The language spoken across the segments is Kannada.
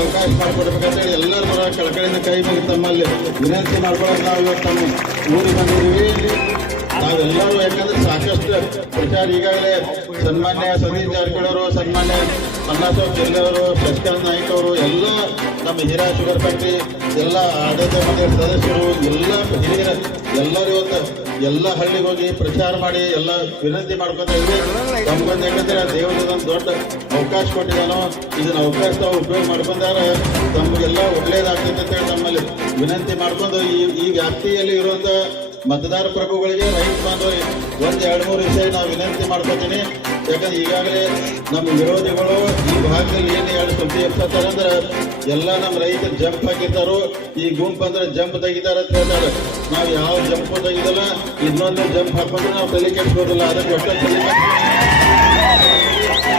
ಅವಕಾಶ ಮಾಡಿಕೊಡ್ಬೇಕಂತ ಎಲ್ಲರ ಪರ ಕಳಕಳಿಯಿಂದ ಕೈ ಮುಗಿದು ತಮ್ಮಲ್ಲಿ ವಿನಂತಿ ಮಾಡ್ಕೊಳ್ಳೋಕೆ ನಾವು ಇವತ್ತು ನಮ್ಮ ಊರಿಗೆ ಬಂದಿದ್ದೀವಿ. ನಾವೆಲ್ಲರೂ ಯಾಕಂದ್ರೆ ಸಾಕಷ್ಟು ಪ್ರಚಾರ ಈಗಾಗಲೇ ಸನ್ಮಾನ್ಯ ಸತೀಶ್ ಜಾರಕಿಹೊಳಿ ಅವರು, ಸನ್ಮಾನ್ಯ ಅಣ್ಣಾಸಾಹೇಬ್ ಜೊಲ್ಲೆ ಅವರು, ಶಶಿಕಾಂತ್ ನಾಯ್ಕ ಅವರು, ಎಲ್ಲ ನಮ್ಮ ಹೀರಾ ಶುಗರ್ ಫ್ಯಾಕ್ಟ್ರಿ ಎಲ್ಲ ಆಡಳಿತ ಮಂಡಳಿ ಸದಸ್ಯರು, ಎಲ್ಲ ಹಿರಿಯರ ಎಲ್ಲರೂ ಇವತ್ತು ಎಲ್ಲ ಹಳ್ಳಿಗೆ ಹೋಗಿ ಪ್ರಚಾರ ಮಾಡಿ ಎಲ್ಲ ವಿನಂತಿ ಮಾಡ್ಕೊತಾ ಇದ್ವಿ. ನಮ್ಗೊಂದು ಯಾಕಂದ್ರೆ ದೇವರದೊಂದು ದೊಡ್ಡ ಅವಕಾಶ ಕೊಟ್ಟಿದ್ದಾನೋ, ಇದನ್ನ ಅವಕಾಶ ತಾವು ಉಪಯೋಗ ಮಾಡ್ಕೊಂಡಾರ ನಮಗೆಲ್ಲ ಒಳ್ಳೇದಾಗ್ತೈತೆ ಅಂತ ಹೇಳಿ ನಮ್ಮಲ್ಲಿ ವಿನಂತಿ ಮಾಡ್ಕೊಂಡು ಈ ವ್ಯಾಪ್ತಿಯಲ್ಲಿ ಇರುವಂತ ಮತದಾರ ಪ್ರಭುಗಳಿಗೆ, ರೈತ ಬಾಂಧವರಿಗೆ ಒಂದು 2-3 ವಿಷಯ ನಾವು ವಿನಂತಿ ಮಾಡ್ಕೊತೀನಿ. ಯಾಕಂದ್ರೆ ಈಗಾಗಲೇ ನಮ್ಮ ವಿರೋಧಿಗಳು ಈ ಭಾಗದಲ್ಲಿ ಏನು 2 ಸಂತಿ ಎಪ್ತಾರೆ ಅಂದ್ರೆ ಎಲ್ಲ ನಮ್ಮ ರೈತರು ಜಂಪ್ ಹಾಕಿರ್ತಾರೋ, ಈ ಗುಂಪು ಅಂದ್ರೆ ಜಂಪ್ ತೆಗಿತಾರೆ ಅಂತ ಹೇಳ್ತಾರೆ. ನಾವು ಯಾವ ಜಂಪು ತೆಗಿದಲ್ಲ, ಇನ್ನೊಂದು ಜಂಪ್ ಹಾಕೊಂಡ್ರೆ ನಾವು ತಲೆ ಕೆಡಿಸ್ಬೋದಿಲ್ಲ. ಅದಕ್ಕೆ ಒಟ್ಟ ತಲೆ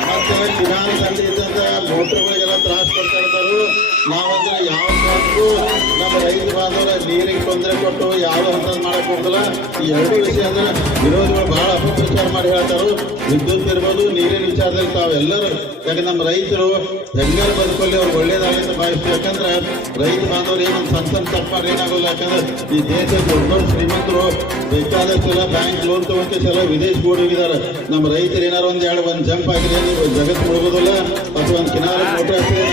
ಮತ್ತೆ ಕಿನಾಲ್ನಲ್ಲಿ ಇದ್ದಂತ ಮೋಟರ್ಗಳಿಗೆಲ್ಲ ತ್ರಾಸ ಕೊಡ್ತಾ ಇರ್ತಾರೋ. ನಾವಂದ್ರೆ ಯಾವ ಕಾರಣಕ್ಕೂ ನಮ್ಮ ರೈತ ಬಾಂಧವರ ನೀರಿಗೆ ತೊಂದರೆ ಕೊಟ್ಟು ಯಾವುದೋ ಹಂತದ ಮಾಡಕ್ ಹೋಗಲ್ಲ. ಈ 2 ವಿಷಯ ಅಂದ್ರೆ ವಿರೋಧಿಗಳು ಬಹಳ ಅಪಪ್ರಚಾರ ಮಾಡಿ ಹೇಳ್ತಾರೋ. ವಿದ್ಯುತ್ ಇರ್ಬೋದು, ನೀರಿನ ವಿಚಾರದಲ್ಲಿ ತಾವೆಲ್ಲರೂ ಯಾಕಂದ್ರೆ ನಮ್ಮ ರೈತರು ಹೆಂಗಾರು ಬದುಕಲ್ಲಿ ಅವ್ರು ಒಳ್ಳೇದಾಗಲಿ ಅಂತ ಭಾವಿಸ್ತೀವಿ. ಯಾಕಂದ್ರೆ ರೈತ ಬಾಂಧವರು ಏನೊಂದು ಸಣ್ಣ ತಪ್ಪು ಮಾಡಿ ಏನಾಗಲ್ಲ. ಯಾಕಂದ್ರೆ ಈ ದೇಶದ ದೊಡ್ಡ ದೊಡ್ಡ ಶ್ರೀಮಂತರು ಬೇಕಾದಷ್ಟೆಲ್ಲ ಬ್ಯಾಂಕ್ ಲೋನ್ ತಗೊಂತ ವಿದೇಶ ಹೋಗಿದ್ದಾರೆ. ನಮ್ಮ ರೈತರು ಏನಾರು ಒಂದು ಜಂಪ್ ಆಗಿದೆ ಜಗತ್ತು ಮುಳುಗೋದಿಲ್ಲ, ಅಥವಾ ಒಂದು ಕಿನಾರ ಮೋಟರ್ ಹಾಕಿದ್ರೆ